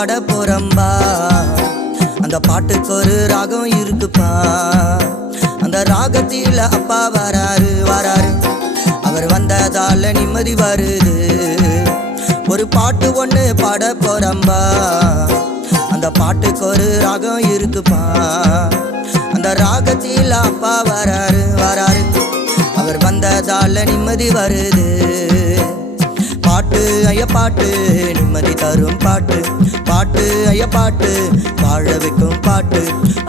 பாட போறம்பா. அந்த பாட்டுக்கு ஒரு ராகம் இருக்குப்பா. அந்த ராகத்தில அப்பா வராரு வராரு, அவர் வந்ததால நிம்மதி வருது. ஒரு பாட்டு ஒன்று பாட போறம்பா. அந்த பாட்டுக்கு ஒரு ராகம் இருக்குப்பா. அந்த ராகத்தில அப்பா வராரு வராரு, அவர் வந்ததால நிம்மதி வருது. பாட்டு ஐய பாட்டு நிம்மதி தரும் பாட்டு, பாட்டு ஐய பாட்டு வாழ வைக்கும் பாட்டு,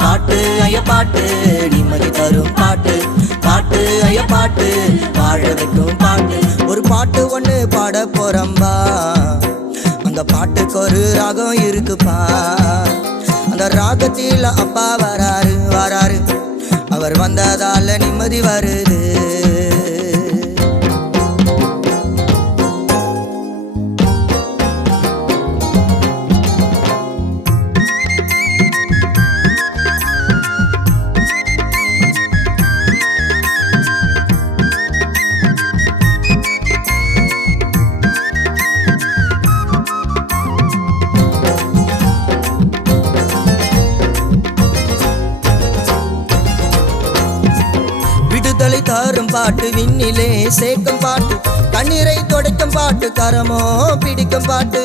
பாட்டு ஐய பாட்டு நிம்மதி தரும் பாட்டு, பாட்டு ஐய பாட்டு வாழ வைக்கும் பாட்டு. ஒரு பாட்டு ஒன்று பாட போறம்பா. அந்த பாட்டுக்கு ஒரு ராகம் இருக்குப்பா. அந்த ராகத்தில அப்பா வராரு வராரு, அவர் வந்ததால நிம்மதி வருது. விடுதலை தரும் பாட்டு, விண்ணிலே சேர்க்கும் பாட்டு, கண்ணீரை துடைக்கும் பாட்டு, கரமோ பிடிக்கும் பாட்டு.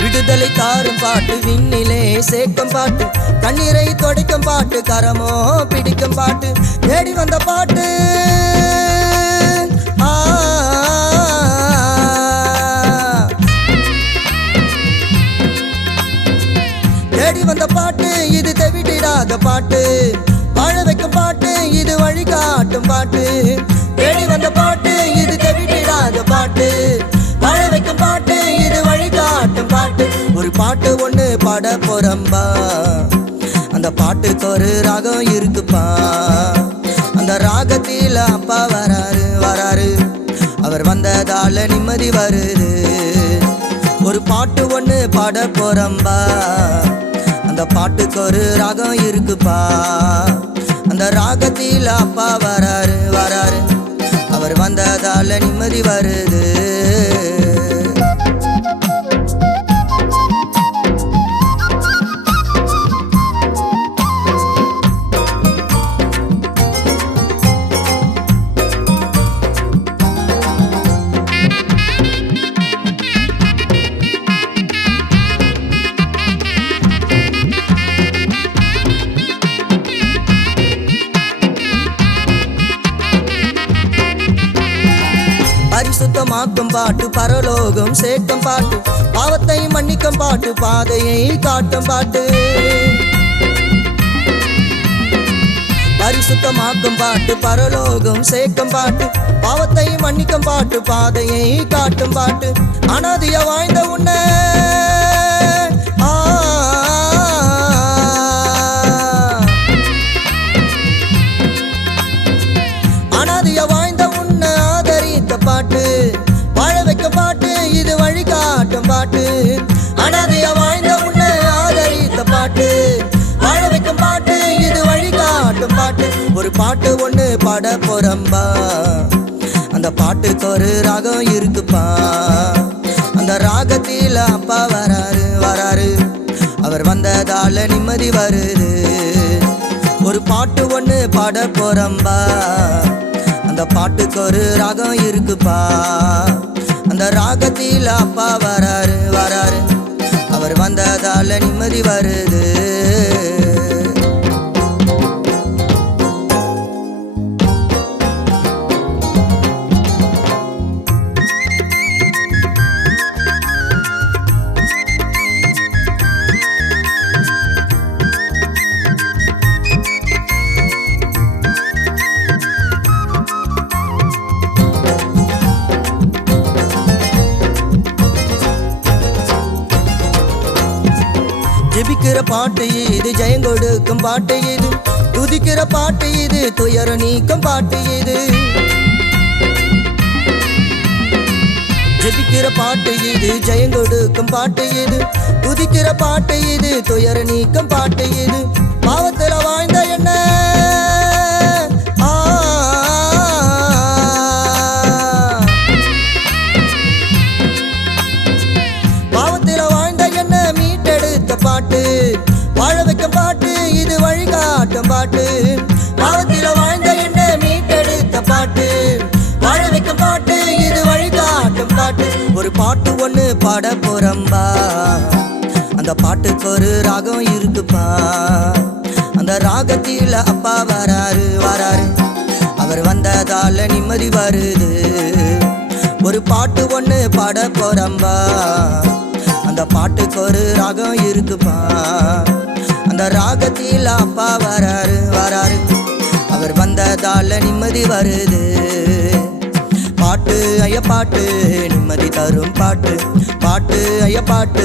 விடுதலை தரும் பாட்டு, விண்ணிலே சேர்க்கும் பாட்டு, கண்ணீரை துடைக்கும் பாட்டு, கரமோ பிடிக்கும் பாட்டு. தேடி வந்த பாட்டு தேடி வந்த பாட்டு, இது தெவிட்டிடாத பாட்டு, வாழ வைக்கும் பாட்டு, இது வழிகாட்டும் பாட்டு. தேடி வந்த பாட்டு, இது தெவிட்டிடாத பாட்டு, வாழ வைக்கும் பாட்டு, இது வழிகாட்டும் பாட்டு. ஒரு பாட்டு ஒன்று பாட போறம்பா. அந்த பாட்டுக்கு ஒரு ராகம் இருக்குப்பா. அந்த ராகத்தில அப்பா வராரு வராரு, அவர் வந்ததால நிம்மதி வருது. ஒரு பாட்டு ஒன்று பாட போறம்பா. அந்த பாட்டுக்கு ஒரு ராகம் இருக்குப்பா. அந்த ராகத்தில அப்பா வராரு வராரு, அவர் வந்ததால நிம்மதி வருது. பரிசுத்தமாக்கும் பாட்டு, பரலோகம் சேர்க்கும் பாட்டு, பாவத்தை மன்னிக்கும் பாட்டு, பாதையை காட்டும் பாட்டு. பரிசுத்தமாக்கும் பாட்டு, பரலோகம் சேர்க்கும் பாட்டு, பாவத்தை மன்னிக்கும் பாட்டு, பாதையை காட்டும் பாட்டு. அனாதிய வாழ்ந்த உன்னை அனாதிய வாழ்ந்த உன்னை ஆதரித்த பாட்டு, வாழ வைக்கும் பாட்டு, இது வழிகாட்டும் பாட்டு. அனாதிய வாழ்ந்த உன்னை ஆதரித்த பாட்டு, வாழ வைக்கும் பாட்டு, இது வழிகாட்டும் பாட்டு. ஒரு பாட்டு ஒன்று பாட போறம்பா. அந்த பாட்டுக்கு ஒரு ராகம் இருக்குப்பா. அந்த ராகத்தில அப்பா வராரு வராரு, அவர் வந்ததால நிம்மதி வருது. ஒரு பாட்டு ஒன்று பாட போறம்பா. அந்த பாட்டுக்கு ஒரு ராகம் இருக்குப்பா. அந்த ராகத்தில அப்பா வராரு வராரு, அவர் வந்ததால நிம்மதி வருது. ஜெபிக்கிற பாட்டு இது, ஜெயம் கொடுக்கும் பாட்டு இது, துதிக்கிற பாட்டு இது, துயர நீக்கும் பாட்டு இது. ஜெபிக்கிற பாட்டு இது, ஜெயம் கொடுக்கும் பாட்டு இது, துதிக்கிற பாட்டு இது, துயர நீக்கும் பாட்டு இது. பாவத்தில் வாழ்ந்த என்ன காட்டும் பாட்டு பாவத்தில வாழ்ந்த என்ன மீட்டெடுத்த பாட்டு வாழ வைக்கும் பாட்டு இது வழிகாட்டும் பாட்டு ஒரு பாட்டு ஒண்ணு பாட போறம்பா அந்த பாட்டுக்கு ஒரு ராகம் இருக்குப்பா அந்த ராகத்தில அப்பா வராரு வராரு அவர் வந்ததால நிம்மதி வருது ஒரு பாட்டு ஒண்ணு பாட போறம்பா அந்த பாட்டுக்கு ஒரு ராகம் இருக்குப்பா அந்த ராகத்தில அப்பா வராரு வராரு அவர் வந்ததால நிம்மதி வருது பாட்டு ஐய பாட்டு நிம்மதி தரும் பாட்டு பாட்டு ஐய பாட்டு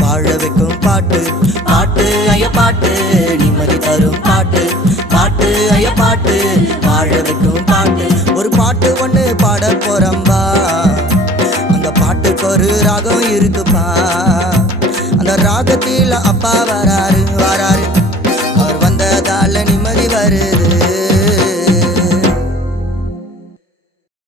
வாழ வைக்கும் பாட்டு பாட்டு ஐய பாட்டு நிம்மதி தரும் பாட்டு பாட்டு ஐய பாட்டு வாழ வைக்கும் பாட்டு ஒரு பாட்டு ஒண்ணு பாட போறம்பா அந்த பாட்டுக்கு ஒரு ராகம் இருக்குப்பா அந்த ராகத்தில அப்பா வராரு வராரு அவர் வந்ததால நிம்மதி வருது